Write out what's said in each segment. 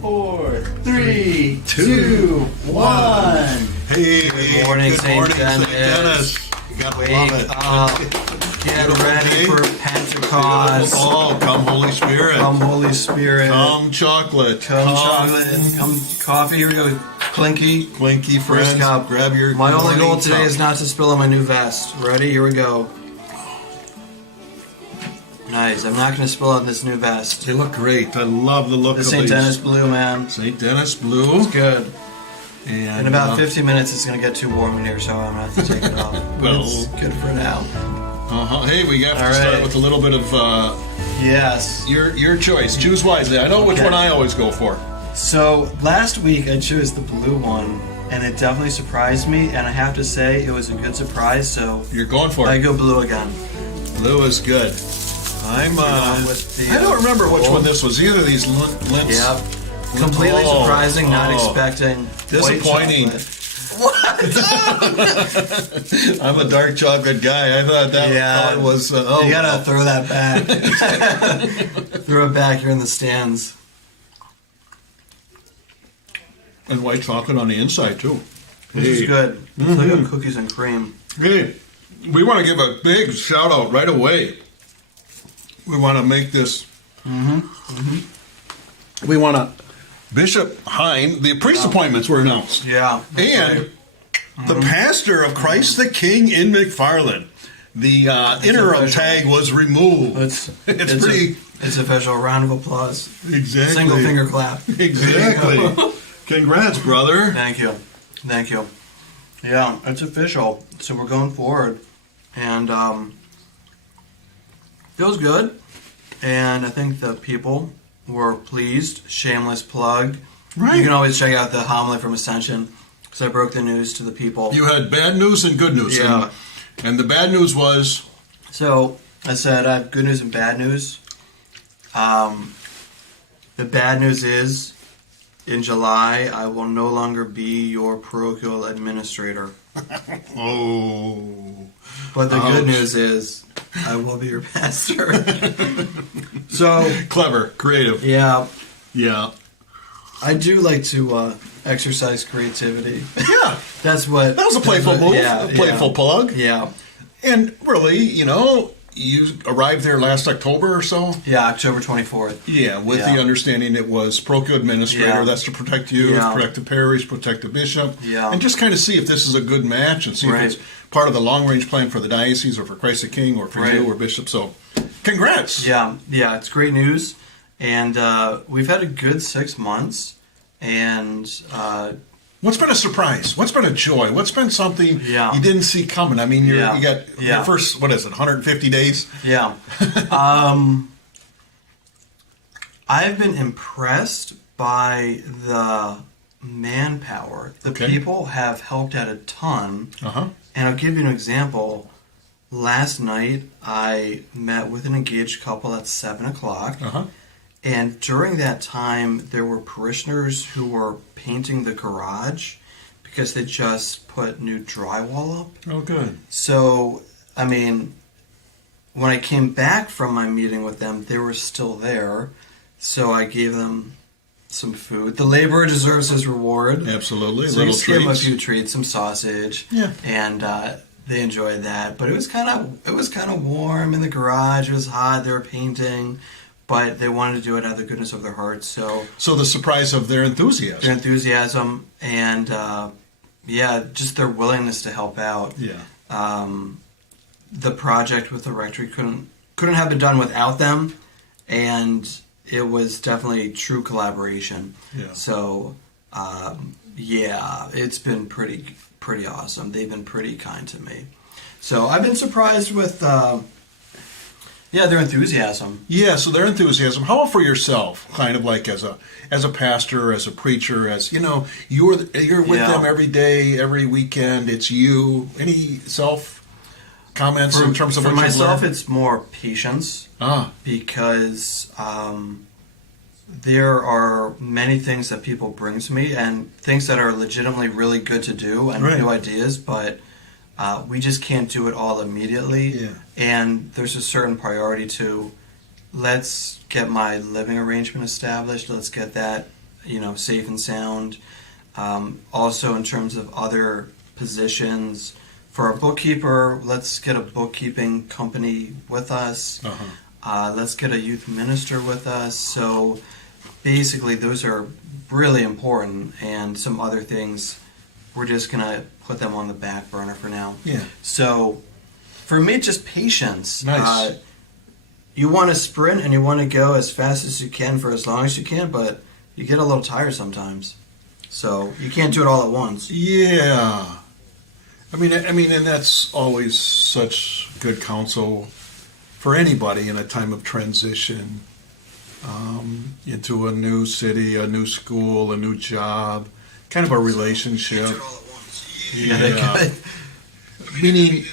4, 3, 2, 1. Hey, Good morning, St. Dennis. You gotta Wake love it. up. Get ready for Pentecost. Oh, come Holy Spirit. Come Holy Spirit. Come chocolate. Come chocolate. Come coffee. Here we go. Clinky. Clinky, friends. cup. Grab your My only morning goal today cup. is not to spill on my new vest. Ready? Here we go. Nice. I'm not going to spill on this new vest. They look great. I love the look The of St. these. Dennis blue, man. St. Dennis blue. It's good. And, In about 15 minutes, it's going to get too warm in here, so I'm going to have to take it off. But Well- it's good for now. Hey, we have to All start right. with a little bit of Yes. your choice. Choose wisely. I know which Okay. one I always go for. So last week I chose the blue one, and it definitely surprised me. And I have to say it was a good surprise. So You're going for I it. go blue again. Blue is good. I'm. going with the, I don't remember which gold. one this was. Either of these lints. Yep. Completely Oh, surprising. Not oh. expecting. white Disappointing. chocolate. I'm a dark chocolate guy. I thought that Yeah. color was. You gotta throw that back. Throw it back. You're in the stands. And white chocolate on the inside too. This is good. It's like a cookies and cream. Hey, we want to give a big shout out right away. We want to make this. We want to. Bishop Hine, the priest appointments were announced. Yeah. that's And right. the pastor of Christ the King in McFarland. The interim official. tag was removed. It's pretty. It's official. Round of applause. Exactly. Single finger clap. Exactly. Congrats, brother. Thank you. Thank you. Yeah, it's official. So we're going forward. And feels good. And I think the people were pleased. Shameless plug. Right. You can always check out the homily from Ascension because I broke the news to the people. You had bad news and good news. Yeah. And the bad news was. So I said I have good news and bad news. The bad news is in July I will no longer be your parochial administrator. Oh. But the Ouch. good news is I will be your pastor. So Clever. Creative. yeah, Yeah. I do like to exercise creativity. Yeah. That's what That was a playful move. Yeah, a playful plug. Yeah, And really, you arrived there last October or so. yeah. October 24th. Yeah, with Yeah. the understanding it was parochial administrator. Yeah. That's to protect you, Yeah. protect the parish, protect the bishop, Yeah. and just kind of see if this is a good match and see Right. if it's part of the long range plan for the diocese or for Christ the King or for Right. you or bishop. So, congrats. Yeah, it's great news, and we've had a good 6 months, and What's been a surprise? What's been a joy? What's been something Yeah. you didn't see coming? I mean, Yeah. you got Yeah. your first, 150 days? yeah. I've been impressed by the manpower. The Okay. people have helped out a ton, Uh-huh. and I'll give you an example. Last night, I met with an engaged couple at 7 o'clock. Uh-huh. And during that time, there were parishioners who were painting the garage because they just put new drywall up. Oh, good. So, I mean, when I came back from my meeting with them, they were still there. So I gave them some food. The laborer deserves his reward. Absolutely. So Little just gave them a treats. few treats, some sausage, Yeah. and they enjoyed that. But it was kind of warm in the garage. It was hot. They were painting. But they wanted to do it out of the goodness of their hearts. So So the surprise of their enthusiasm. their enthusiasm and just their willingness to help out. Yeah. The project with the rectory couldn't have been done without them, and it was definitely true collaboration. Yeah. So it's been pretty awesome. They've been pretty kind to me. So I've been surprised with their enthusiasm. Yeah, so their enthusiasm. How about for yourself? Kind of like as a pastor, as a preacher, as you're with Yeah. them every day, every weekend. It's you. Any self comments in terms of for what you've myself, learned? it's more patience. Ah, Because there are many things that people bring to me and things that are legitimately really good to do and Right. new ideas, but we just can't do it all immediately. Yeah. And there's a certain priority to let's get my living arrangement established. Let's get that, safe and sound. Also, in terms of other positions, for our bookkeeper, let's get a bookkeeping company with us. Let's get a youth minister with us. So basically, those are really important, and some other things, we're just going to put them on the back burner for now. Yeah. So for me, just patience. Nice. You want to sprint and you want to go as fast as you can for as long as you can, but you get a little tired sometimes. So you can't do it all at once. Yeah. I mean, and that's always such good counsel for anybody in a time of transition into a new city, a new school, a new job, kind of a relationship. Yeah. Meaning,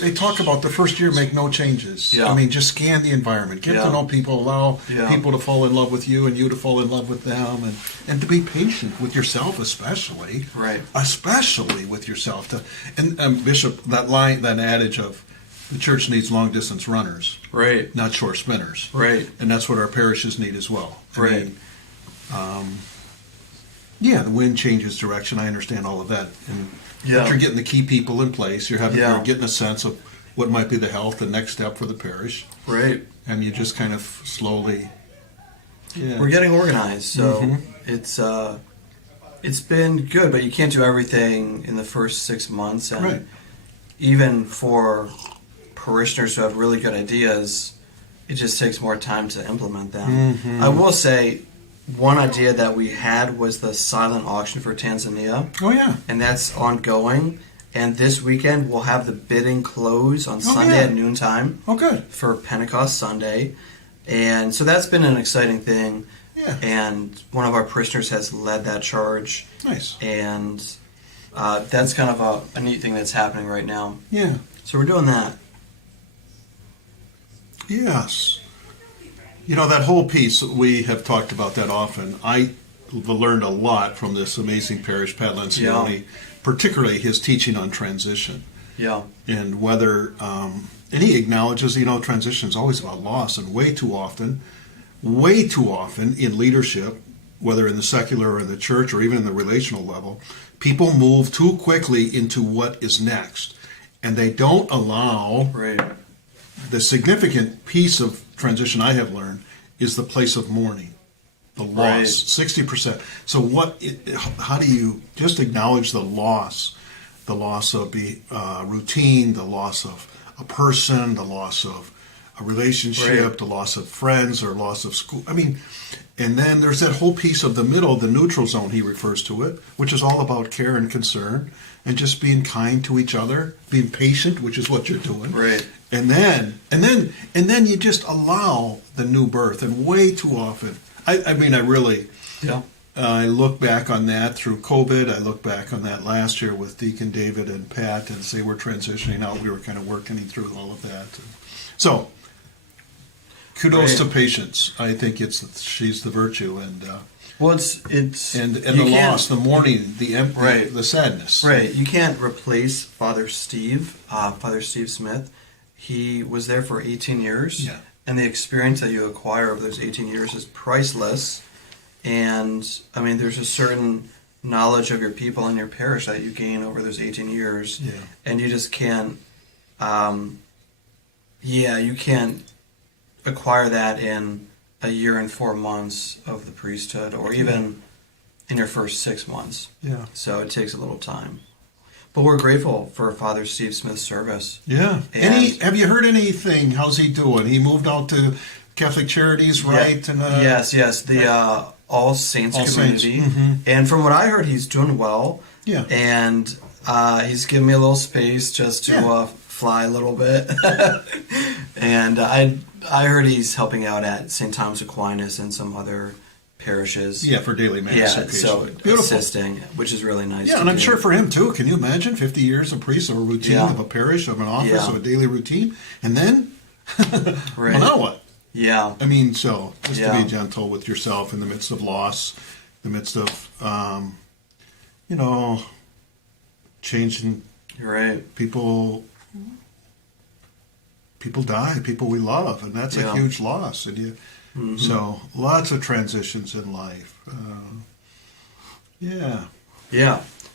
they talk about the first year make no changes. Yeah. I mean, just scan the environment, get Yeah. to know people, allow Yeah. people to fall in love with you and you to fall in love with them, and to be patient with yourself, especially. Right. Especially with yourself. And Bishop, that adage of the church needs long distance runners, Right. not short sprinters. Right. And that's what our parishes need as well. Right. The wind changes direction. I understand all of that. But Yeah. you're getting the key people in place. You're Yeah. getting a sense of what might be the health, the next step for the parish. Right. And you just kind of slowly. Yeah. We're getting organized, so Mhm. it's been good, but you can't do everything in the first 6 months, and Right. even for parishioners who have really good ideas, it just takes more time to implement them. Mhm. I will say, one idea that we had was the silent auction for Tanzania, Oh, yeah. and that's ongoing. And this weekend we'll have the bidding close on Sunday yeah. at noontime Oh, good. for Pentecost Sunday. And so that's been an exciting thing. Yeah. And one of our parishioners has led that charge. Nice. And that's kind of a neat thing that's happening right now. Yeah. So we're doing that. Yes. That whole piece, we have talked about that often. I learned a lot from this amazing parish, Pat Lencioni, particularly his teaching on transition. Yeah. And whether, and he acknowledges, transition is always about loss, and way too often in leadership, whether in the secular or in the church or even in the relational level, people move too quickly into what is next. And they don't allow Right. the significant piece of transition I have learned is the place of mourning, the loss, Right. 60%. So how do you just acknowledge the loss of the routine, the loss of a person, the loss of a relationship, Right. the loss of friends, or loss of school. And then there's that whole piece of the middle, the neutral zone, he refers to it, which is all about care and concern and just being kind to each other, being patient, which is what you're doing. Right. And then you just allow the new birth. And way too often, I really, Yeah. I look back on that through COVID. I look back on that last year with Deacon David and Pat, and say we're transitioning out. We were kind of working through all of that. So, kudos to patience. I think she's the virtue, and Well, it's and you the can't- loss, the mourning, the empty, Right. the sadness. Right. You can't replace Father Steve Smith. He was there for 18 years. Yeah. And the experience that you acquire over those 18 years is priceless. And, there's a certain knowledge of your people and your parish that you gain over those 18 years. Yeah. And you just can't, you can't acquire that in a year and 4 months of the priesthood, or even in your first 6 months. Yeah. So it takes a little time. But we're grateful for Father Steve Smith's service. Yeah. And- Have you heard anything? How's he doing? He moved out to Catholic Charities, right? Yeah. And Yes, the All Saints All Saints, community. mhm. And from what I heard, he's doing well. Yeah. And he's giving me a little space just to Yeah. fly a little bit. And I heard he's helping out at St. Thomas Aquinas and some other parishes. Yeah, for daily mass. Yeah, occasionally. so Beautiful. assisting, which is really nice. Yeah, to and I'm do. sure for him too. Can you imagine 50 years of priest, of a routine, Yeah. of a parish, of an office, Yeah. of a daily routine, and then, Right. well, now what? Yeah. So just Yeah. to be gentle with yourself in the midst of loss, in the midst of, changing You're right. people people die, people we love, and that's a huge loss. And so lots of transitions in life. Yeah.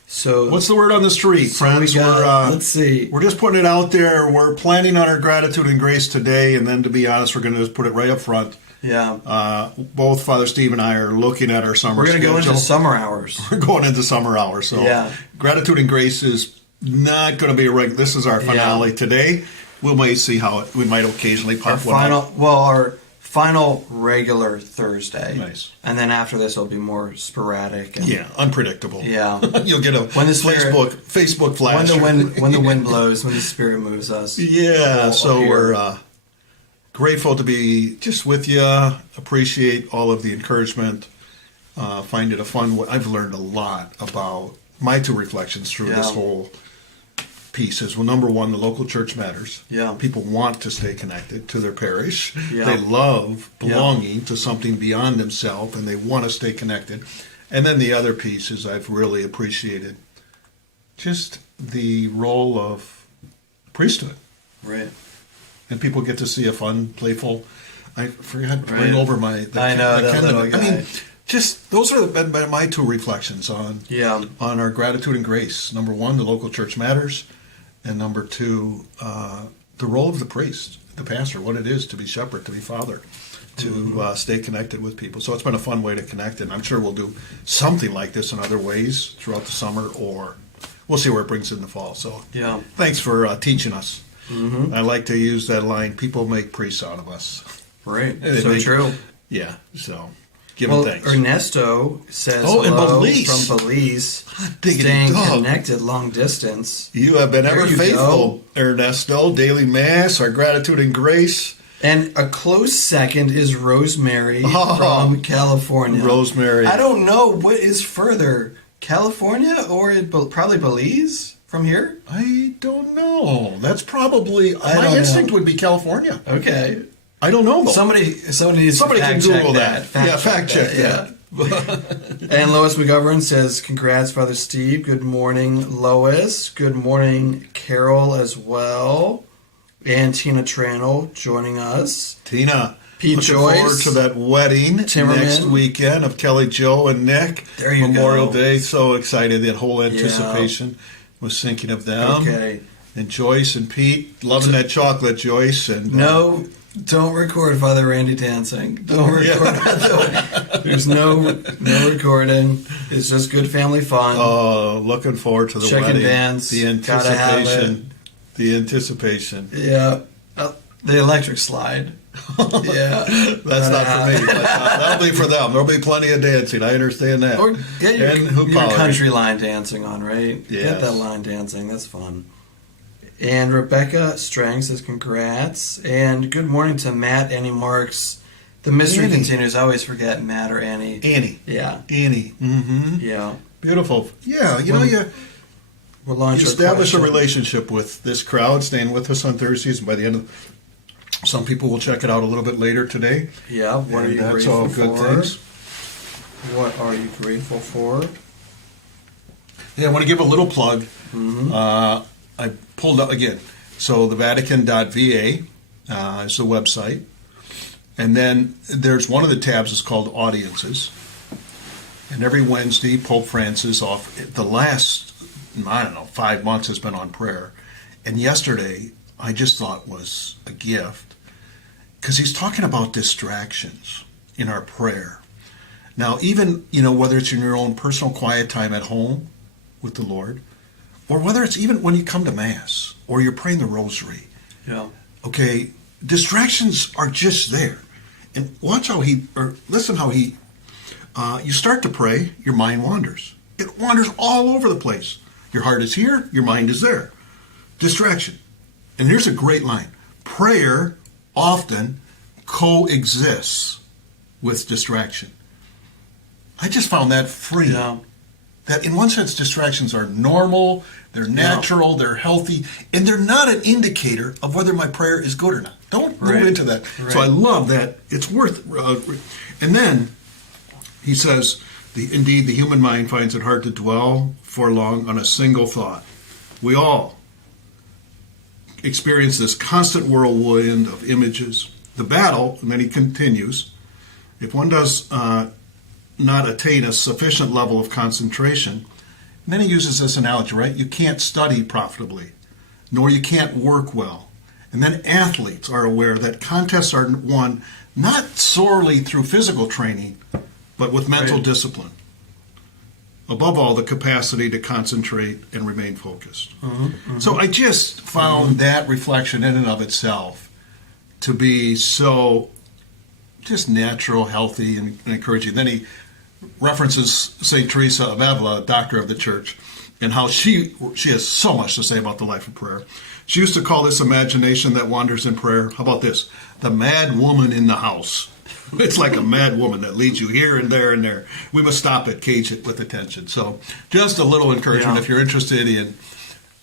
So what's the word on the street, friends? Let's see. We're just putting it out there. We're planning on our gratitude and grace today, and then to be honest, we're going to just put it right up front. Yeah. Both Father Steve and I are looking at our summer schedule. We're going to go into summer hours. We're going into summer hours. So gratitude and grace is not going to be a regular. This is our finale today. We might see how we might occasionally pop one up. Our final regular Thursday. Nice. And then after this, it'll be more sporadic. And, unpredictable. Yeah. You'll get a Facebook flash. When the wind blows, when the Spirit moves us. Yeah, so we're grateful to be just with you. Appreciate all of the encouragement. Find it a fun I've learned a lot about my two reflections through this whole piece is, well, number one, the local church matters. Yeah. People want to stay connected to their parish. Yeah. They love belonging to something beyond themselves, and they want to stay connected. And then the other piece is I've really appreciated just the role of priesthood. Right. And people get to see a fun, playful. I forgot to bring over my. I know that little guy. I mean, just those are been my two reflections on our gratitude and grace. Number one, the local church matters, and number two, the role of the priest, the pastor, what it is to be shepherd, to be father, to stay connected with people. So it's been a fun way to connect, and I'm sure we'll do something like this in other ways throughout the summer, or we'll see where it brings in the fall. So thanks for teaching us. Mm-hmm. I like to use that line, people make priests out of us. Right. So true. Yeah, so give them thanks. Ernesto says in Belize. From Belize, staying connected long distance. You have been ever faithful, Ernesto. Daily Mass, our gratitude and grace. And a close second is Rosemary from California. Rosemary. I don't know what is further, California or probably Belize from here? I don't know. That's probably, my instinct would be California. Okay. I don't know though. Somebody can Google that. Fact check that. And Lois McGovern says, congrats, Father Steve. Good morning, Lois. Good morning, Carol, as well. And Tina Tranel joining us. Tina. Pete Looking Joyce. forward to that wedding next weekend of Kelly Jo and Nick. There you Memorial Day. So excited. That whole anticipation was thinking of them. Okay. And Joyce and Pete. Loving that chocolate, Joyce. And no. Don't record Father Randy dancing. Don't record that. There's no recording. It's just good family fun. Oh, looking forward to the wedding. Dance. The anticipation. The anticipation. Yeah. The electric slide. Yeah. That's not for me. That'll be for them. There'll be plenty of dancing. I understand that. Or get your country line dancing on, right? Yes. Get that line dancing. That's fun. And Rebecca Strang says congrats. And good morning to Matt, Annie Marks. The mystery continues. I always forget Matt or Annie. Annie. Yeah. Annie. Mm-hmm. Yeah. Beautiful. Yeah, you establish a relationship with this crowd, staying with us on Thursdays, and by the end of some people will check it out a little bit later today. Yeah, what are you that's grateful all good for? Things. What are you grateful for? Yeah, I want to give a little plug. Mm-hmm. I pulled up again. So the Vatican.va is the website. And then there's one of the tabs is called Audiences. And every Wednesday, Pope Francis, the last, 5 months has been on prayer. And yesterday, I just thought was a gift because he's talking about distractions in our prayer. Now, even, whether it's in your own personal quiet time at home with the Lord, or whether it's even when you come to Mass or you're praying the Rosary. Yeah. Okay, distractions are just there. And listen how you start to pray, your mind wanders. It wanders all over the place. Your heart is here, your mind is there. Distraction. And here's a great line. Prayer often coexists with distraction. I just found that freeing. Yeah. That in one sense, distractions are normal, they're natural, they're healthy, and they're not an indicator of whether my prayer is good or not. Don't move into that. Right. So I love that. It's worth. And then he says, indeed, the human mind finds it hard to dwell for long on a single thought. We all experience this constant whirlwind of images. The battle, and then he continues, if one does not attain a sufficient level of concentration, then he uses this analogy, right? You can't study profitably, nor you can't work well. And then athletes are aware that contests are won not solely through physical training, but with mental discipline. Above all, the capacity to concentrate and remain focused. So I just found that reflection in and of itself to be so just natural, healthy, and encouraging. Then he references St. Teresa of Avila, doctor of the church, and how she has so much to say about the life of prayer. She used to call this imagination that wanders in prayer, how about this? The mad woman in the house. It's like a mad woman that leads you here and there and there. We must stop it, cage it with attention. So just a little encouragement if you're interested in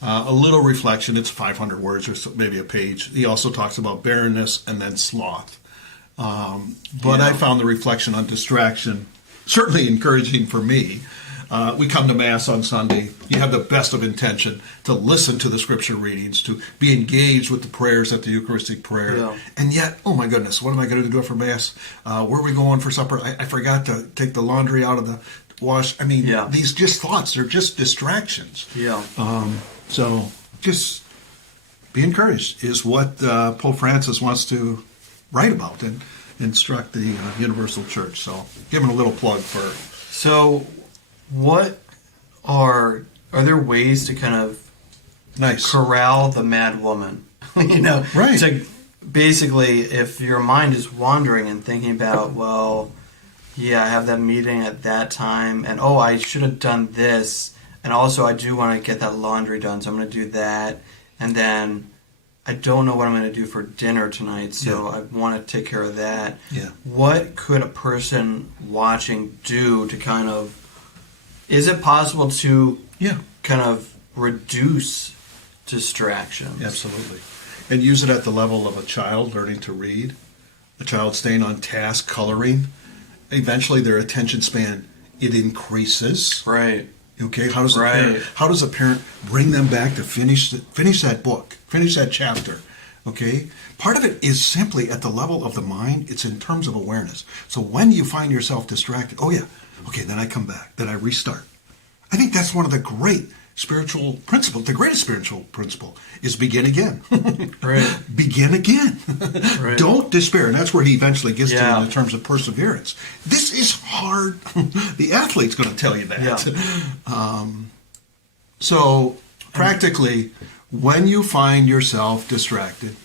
a little reflection. It's 500 words or so, maybe a page. He also talks about barrenness and then sloth. But I found the reflection on distraction certainly encouraging for me. We come to Mass on Sunday. You have the best of intention to listen to the Scripture readings, to be engaged with the prayers at the Eucharistic prayer. Yeah. And yet, oh my goodness, what am I going to do for Mass? Where are we going for supper? I forgot to take the laundry out of the wash. I mean, these just thoughts, they're just distractions. Yeah. So just be encouraged is what Pope Francis wants to write about and instruct the Universal Church. So give him a little plug for... So... what are there ways to kind of corral the mad woman? Right. To basically, if your mind is wandering and thinking about, well, yeah, I have that meeting at that time, and oh, I should have done this, and also I do want to get that laundry done, so I'm going to do that, and then I don't know what I'm going to do for dinner tonight, so I want to take care of that. Yeah. What could a person watching do to kind of... is it possible to kind of reduce distractions? Absolutely. And use it at the level of a child learning to read, a child staying on task, coloring. Eventually their attention span, it increases. Right. Okay, how does a parent bring them back to finish that book, finish that chapter? Okay? Part of it is simply at the level of the mind, it's in terms of awareness. So when you find yourself distracted, okay, then I come back, then I restart. I think that's one of the great spiritual principles. The greatest spiritual principle is begin again. Right. Begin again. Right. Don't despair. And that's where he eventually gets to in terms of perseverance. This is hard. The athlete's going to tell you that. Yeah. So practically, when you find yourself distracted,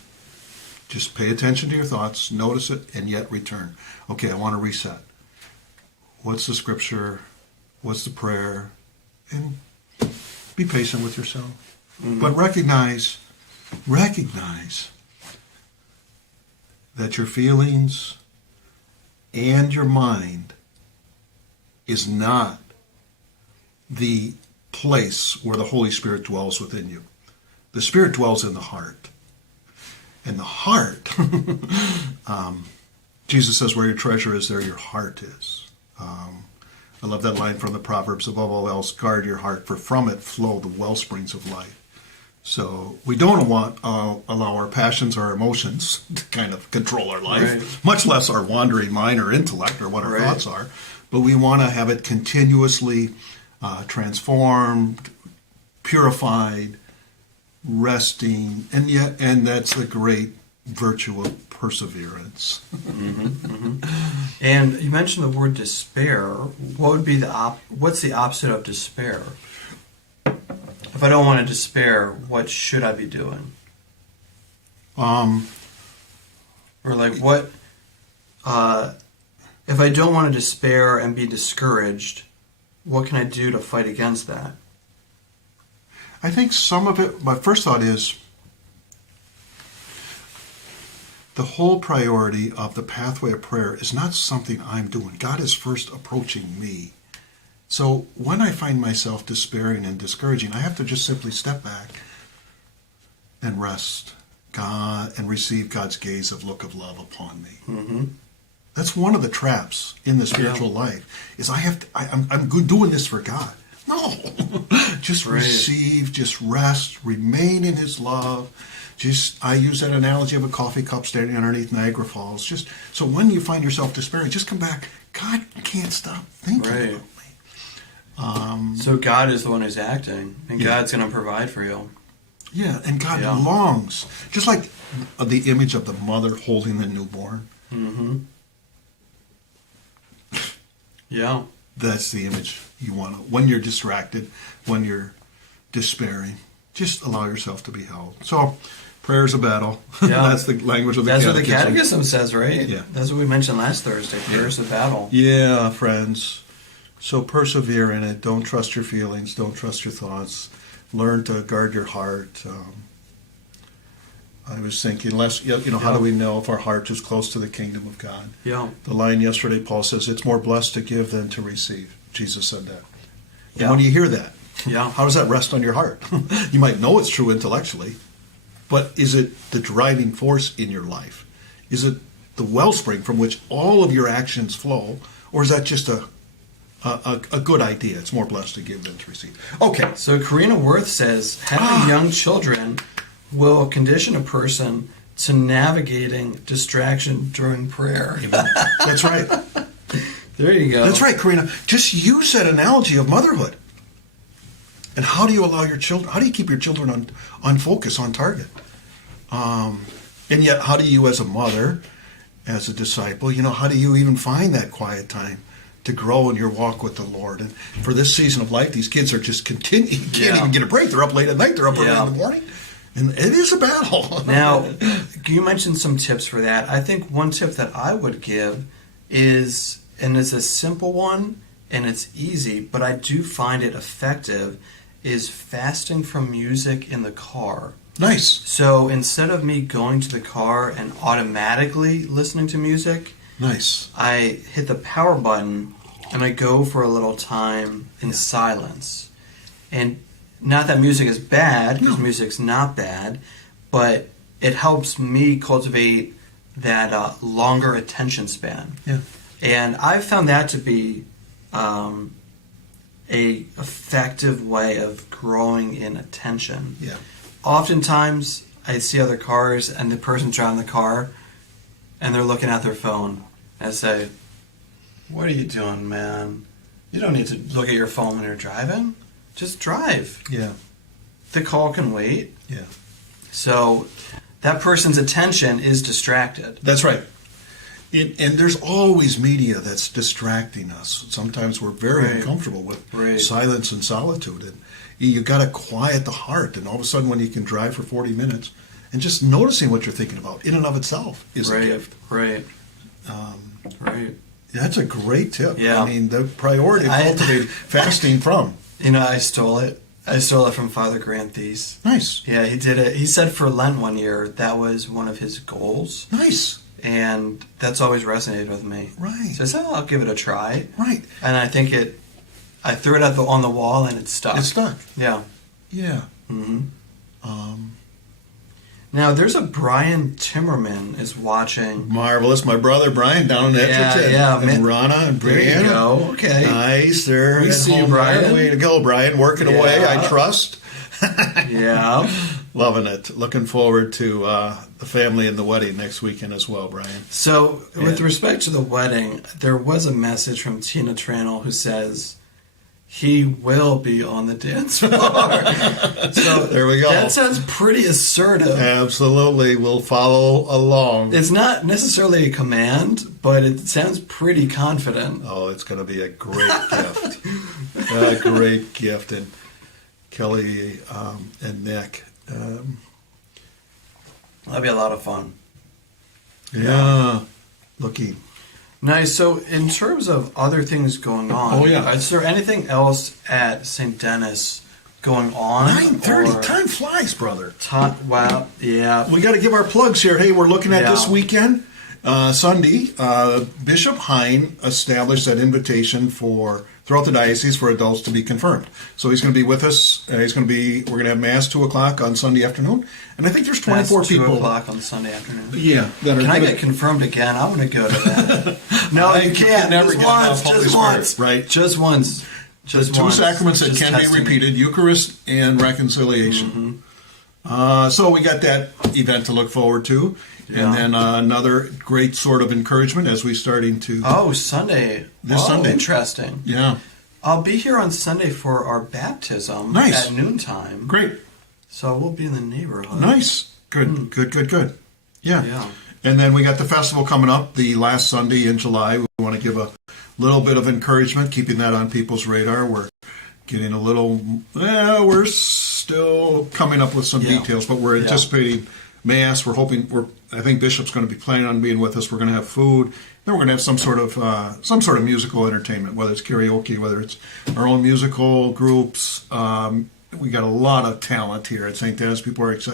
just pay attention to your thoughts, notice it, and yet return. Okay, I want to reset. What's the scripture? What's the prayer? And be patient with yourself. Mm-hmm. But recognize that your feelings and your mind is not the place where the Holy Spirit dwells within you. The Spirit dwells in the heart. And the heart, Jesus says, where your treasure is, there your heart is. I love that line from the Proverbs, above all else, guard your heart, for from it flow the well springs of life. So we don't want allow our passions, our emotions to kind of control our life, much less our wandering mind or intellect or what our thoughts are. But we want to have it continuously transformed, purified, resting, and that's the great virtue of perseverance. Mm-hmm, mm-hmm. And you mentioned the word despair. What would be what's the opposite of despair? If I don't want to despair, what should I be doing? Or like what? If I don't want to despair and be discouraged, what can I do to fight against that? I think some of it, my first thought is the whole priority of the pathway of prayer is not something I'm doing. God is first approaching me. So when I find myself despairing and discouraging, I have to just simply step back and rest God and receive God's gaze of look of love upon me. Mm-hmm. That's one of the traps in the spiritual life, is I'm doing this for God. No, just receive, just rest, remain in his love, I use that analogy of a coffee cup standing underneath Niagara Falls. Just so when you find yourself despairing, just come back. God can't stop thinking Right. about me. So God is the one who's acting, and Yeah. God's going to provide for you. Yeah, and God Yeah. longs, just like the image of the mother holding the newborn. Mm-hmm. Yeah. That's the image you want to. When you're distracted, when you're despairing, just allow yourself to be held. So, prayer's a battle. Yeah. That's the language of the That's catechism. what the catechism says, right? Yeah. That's what we mentioned last Thursday. Prayer's a battle. Yeah, friends. So persevere in it. Don't trust your feelings. Don't trust your thoughts. Learn to guard your heart. I was thinking, how do we know if our heart is close to the kingdom of God? Yeah. The line yesterday, Paul says, it's more blessed to give than to receive. Jesus said that. And Yeah. when you hear that, Yeah. how does that rest on your heart? You might know it's true intellectually, but is it the driving force in your life? Is it the wellspring from which all of your actions flow? Or is that just a good idea? It's more blessed to give than to receive. Okay. So Karina Worth says, having young children will condition a person to navigating distraction during prayer. That's right. There you go. That's right, Karina. Just use that analogy of motherhood. And how do you allow your children, how do you keep your children on focus, on target? And yet, how do you as a mother, as a disciple, how do you even find that quiet time to grow in your walk with the Lord? And for this season of life, these kids are just can't even get a break. They're up late at night. They're up early in the morning. And it is a battle. Now, you mentioned some tips for that. I think one tip that I would give is, and it's a simple one, and it's easy, but I do find it effective, is fasting from music in the car. Nice. So instead of me going to the car and automatically listening to music, Nice. I hit the power button and I go for a little time in silence. And not that music is bad, because music's not bad, but it helps me cultivate that longer attention span. Yeah. And I've found that to be a effective way of growing in attention. Yeah. Oftentimes, I see other cars, and the person's driving the car, and they're looking at their phone. And I say, "What are you doing, man? You don't need to look at your phone when you're driving. Just drive. Yeah. The call can wait." Yeah. So that person's attention is distracted. That's right. And there's always media that's distracting us. Sometimes we're very uncomfortable with silence and solitude. And you got to quiet the heart. And all of a sudden, when you can drive for 40 minutes, and just noticing what you're thinking about in and of itself is a gift. Right. Right. That's a great tip. Yeah. I mean, the priority of cultivating fasting from. I stole it. I stole it from Father Grant Thies. Nice. Yeah, he did it. He said for Lent one year that was one of his goals. Nice. And that's always resonated with me. Right. So I said, I'll give it a try. Right. And I think I threw it on the wall and it stuck. It stuck. Yeah. Yeah. Mm-hmm. Now, there's a Brian Timmerman is watching. Marvelous. My brother Brian down in Edgerton. Yeah, and Rana and There Brianna. you go. Okay. Nice. They're We at see you, home there. Brian. Way to go, Brian. Working away, I trust. Yeah. Loving it. Looking forward to the family and the wedding next weekend as well, Brian. So, with respect to the wedding, there was a message from Tina Tranel who says, he will be on the dance floor. So there we go. That sounds pretty assertive. Absolutely. We'll follow along. It's not necessarily a command, but it sounds pretty confident. Oh, it's going to be a great gift. A great gift. And Kelly and Nick. That'll be a lot of fun. Yeah. Looking. Nice. So, in terms of other things going on, is there anything else at St. Denis going on? 9:30. Time flies, brother. Wow. Yeah. We got to give our plugs here. Hey, we're looking at this weekend, Sunday. Bishop Hine established that invitation throughout the diocese for adults to be confirmed. So he's going to be with us. We're going to have Mass 2:00 on Sunday afternoon. And I think there's 24 people. 2:00 on Sunday afternoon. Yeah. Can I get confirmed again? I want to go to that. No, you can't. Never just get once. enough Holy Just Spirit, once. right? Just once. Just two once. sacraments that Just can be testing. repeated: Eucharist and reconciliation. So we got that event to look forward to. Yeah. And then another great sort of encouragement as we starting to... Oh, Sunday. This Sunday. Interesting. Yeah. I'll be here on Sunday for our baptism Nice. at noontime. Great. So we'll be in the neighborhood. Nice. Good, good. Yeah. Yeah. And then we got the festival coming up the last Sunday in July. We want to give a little bit of encouragement, keeping that on people's radar. We're getting a little... we're still coming up with some details, but we're anticipating Mass. We're hoping... I think Bishop's going to be planning on being with us. We're going to have food. Then we're going to have some sort of musical entertainment, whether it's karaoke, whether it's our own musical groups. We got a lot of talent here at St. Dennis. People are excited